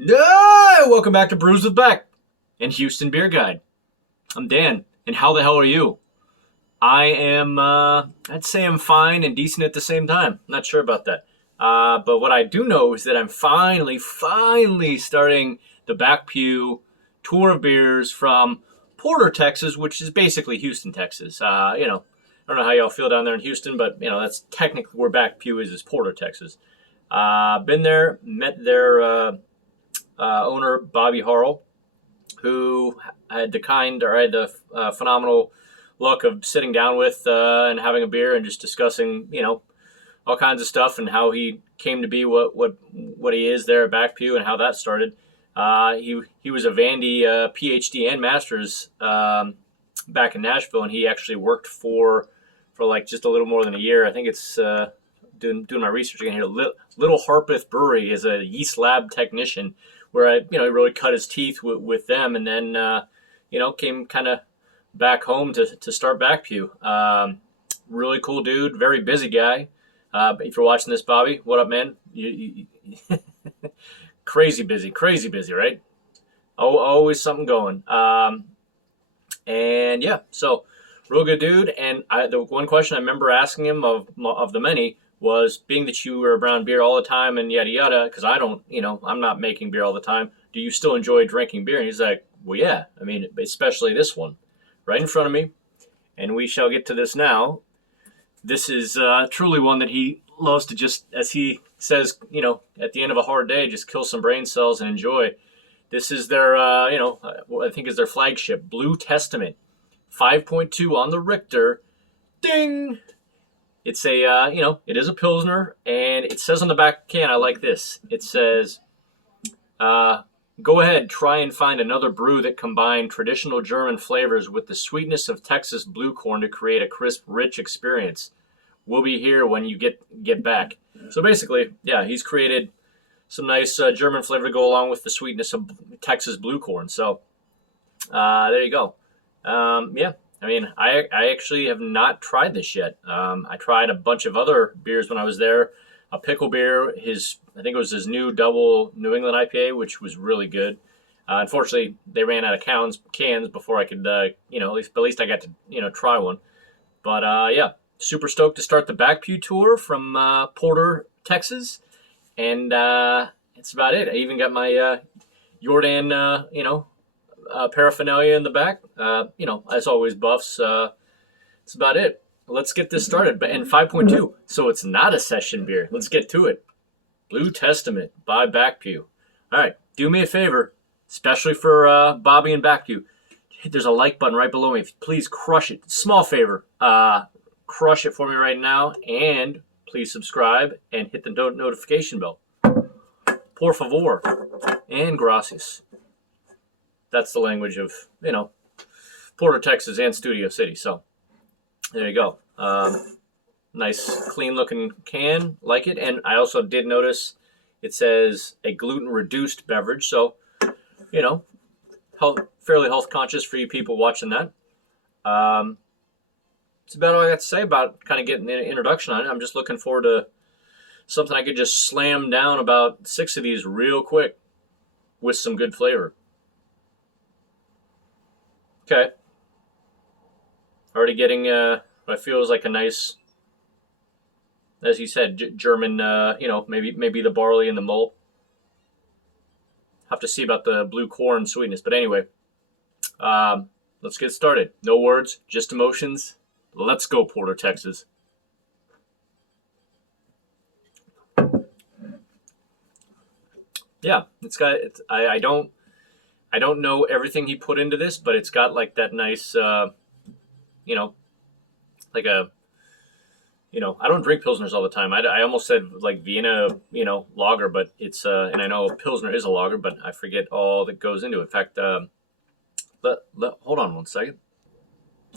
Hey, welcome back to Brews with Beck and Houston Beer Guide. I'm Dan, and how the hell are you? I am, I'd say I'm fine and decent at the same time. Not sure about that. But what I do know is that I'm finally starting the Back Pew tour of beers from Porter, Texas, which is basically Houston, Texas. I don't know how y'all feel down there in Houston, but, that's technically where Back Pew is Porter, Texas. Been there, met their owner, Bobby Harrell, who had the phenomenal luck of sitting down with and having a beer and just discussing, all kinds of stuff and how he came to be what he is there at Back Pew and how that started. He was a Vandy PhD and master's back in Nashville, and he actually worked for like just a little more than a year. I think it's doing my research again here. Little Harpeth Brewery as a yeast lab technician, where he really cut his teeth with them, and then came kind of back home to start Back Pew. Really cool dude, very busy guy. If you're watching this, Bobby, what up, man? You crazy busy, right? Oh, always something going. And yeah, so real good dude. And the one question I remember asking him of the many was, being that you were around beer all the time and yada yada, because I don't, I'm not making beer all the time. Do you still enjoy drinking beer? And he's like, well, yeah. I mean, especially this one right in front of me. And we shall get to this now. This is truly one that he loves to just, as he says, at the end of a hard day, just kill some brain cells and enjoy. This is their, I think is their flagship, Blue Testament, 5.2 on the Richter. Ding! It's it is a Pilsner, and it says on the back can, I like this. It says, go ahead, try and find another brew that combined traditional German flavors with the sweetness of Texas blue corn to create a crisp, rich experience. We'll be here when you get back. So basically, yeah, he's created some nice German flavor to go along with the sweetness of Texas blue corn. So there you go. Yeah. I mean, I actually have not tried this yet. I tried a bunch of other beers when I was there. A pickle beer, I think it was his new double New England IPA, which was really good. Unfortunately, they ran out of cans before I could, at least I got to, try one. But yeah, super stoked to start the Back Pew tour from Porter, Texas, and that's about it. I even got my Jordan, paraphernalia in the back. As always, buffs. That's about it. Let's get this started. And 5.2, so it's not a session beer. Let's get to it. Blue Testament by Back Pew. All right, do me a favor, especially for Bobby and Back Pew. There's a like button right below me. Please crush it. Small favor. Crush it for me right now. And please subscribe and hit the notification bell. Por favor. And gracias. That's the language of, Porter, Texas, and Studio City. So there you go. Nice, clean-looking can. Like it. And I also did notice it says a gluten-reduced beverage. So, fairly health-conscious for you people watching that. That's about all I got to say about kind of getting an introduction on it. I'm just looking forward to something I could just slam down about 6 of these real quick with some good flavor. Okay. Already getting what feels like a nice, as you said, German, maybe the barley and the malt. Have to see about the blue corn sweetness. But anyway, let's get started. No words, just emotions. Let's go, Porter, Texas. Yeah, I don't know everything he put into this, but it's got like that nice, like a, I don't drink Pilsners all the time. I almost said like Vienna, lager, but it's, and I know a Pilsner is a lager, but I forget all that goes into it. In fact, hold on one second.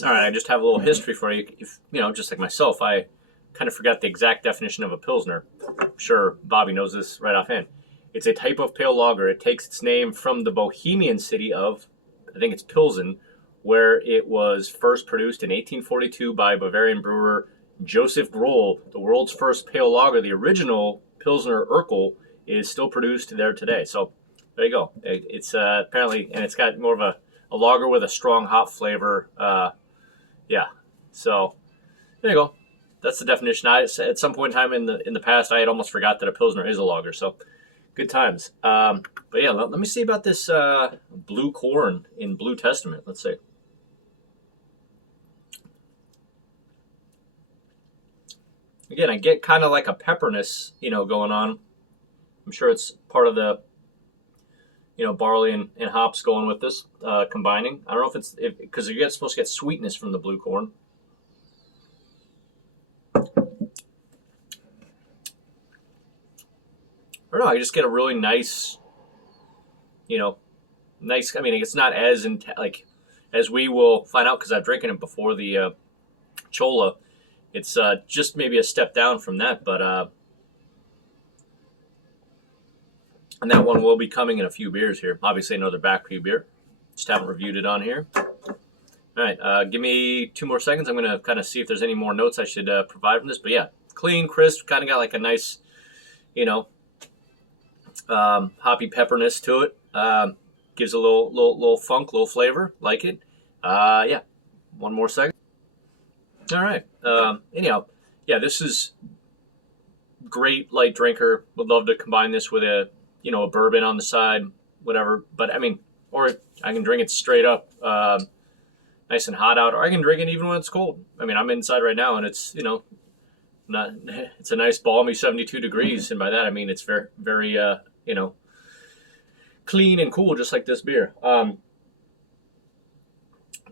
All right, I just have a little history for you. If, just like myself, I kind of forgot the exact definition of a Pilsner. I'm sure Bobby knows this right offhand. It's a type of pale lager. It takes its name from the Bohemian city of, I think it's Pilsen, where it was first produced in 1842 by Bavarian brewer Joseph Groll, the world's first pale lager. The original Pilsner Urquell is still produced there today. So There you go. It's apparently, and it's got more of a lager with a strong hop flavor. Yeah. So there you go. That's the definition. At some point in time in the past, I had almost forgot that a Pilsner is a lager. So good times. But yeah, let me see about this blue corn in Blue Testament. Let's see. Again, I get kind of like a pepperness, going on. I'm sure it's part of the, barley and hops going with this, combining. I don't know if it's because you're supposed to get sweetness from the blue corn. I don't know. I just get a really nice, nice. I mean, it's not as as we will find out because I've drinking it before the Chola. It's just maybe a step down from that, but and that one will be coming in a few beers here. Obviously, another back pew beer. Just haven't reviewed it on here. All right, give me 2 more seconds. I'm going to kind of see if there's any more notes I should provide from this. But yeah, clean, crisp, kind of got like a nice, hoppy pepperness to it. Gives a little funk, little flavor. Like it. Yeah, 1 more second. All right. Anyhow, yeah, this is great light drinker. Would love to combine this with a bourbon on the side, whatever. But I mean, or I can drink it straight up, nice and hot out, or I can drink it even when it's cold. I mean, I'm inside right now, and it's it's a nice balmy 72 degrees, and by that I mean it's very very clean and cool, just like this beer. All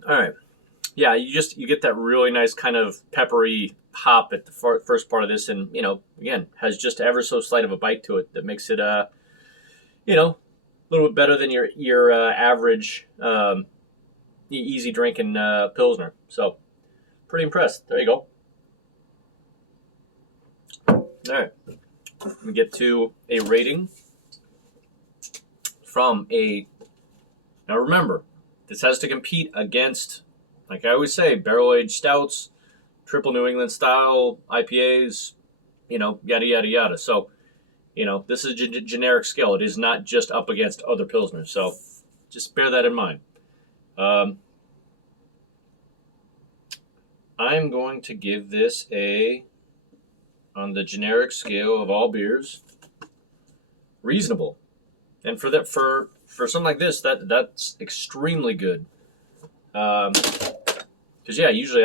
right. Yeah, you get that really nice kind of peppery hop at the first part of this, and again has just ever so slight of a bite to it that makes it a little bit better than your average easy drinking Pilsner. So pretty impressed. There you go. All right, let me get to a rating from a. Now remember, this has to compete against, like I always say, barrel-aged stouts, triple New England style IPAs, yada, yada, yada. So, this is a generic scale. It is not just up against other Pilsners. So just bear that in mind. I'm going to give this on the generic scale of all beers, reasonable. And for something like this, that's extremely good. Because yeah, usually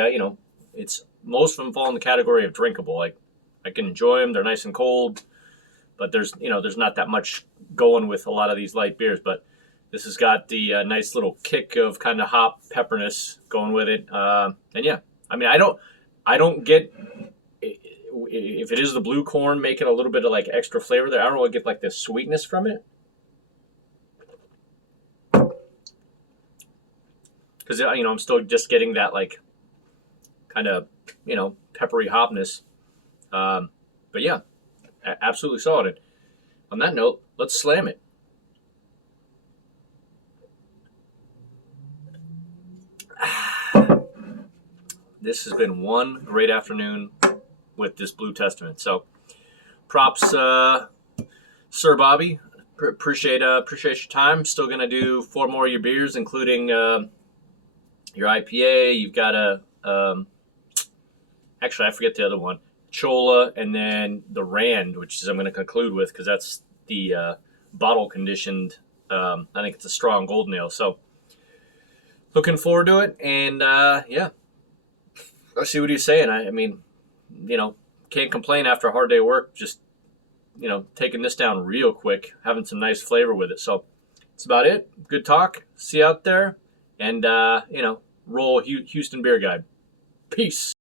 it's most of them fall in the category of drinkable. Like I can enjoy them; they're nice and cold, but there's not that much going with a lot of these light beers. But this has got the nice little kick of kind of hop pepperness going with it. And yeah, I mean, I don't get if it is the blue corn making a little bit of like extra flavor there. I don't really get like the sweetness from it. Because I'm still just getting that like kind of peppery hopness, but yeah, absolutely solid. On that note, let's slam it. This has been one great afternoon with this Blue Testament. So, props, Sir Bobby. Appreciate your time. Still gonna do 4 more of your beers, including your IPA. You've got actually I forget the other one, Chola, and then the Rand, which is I'm going to conclude with because that's the bottle conditioned. I think it's a strong golden ale. So looking forward to it, and yeah, let's see what he's saying. I mean, can't complain after a hard day of work. Just taking this down real quick, having some nice flavor with it. So that's about it. Good talk. See you out there. And, roll Houston Beer Guide. Peace.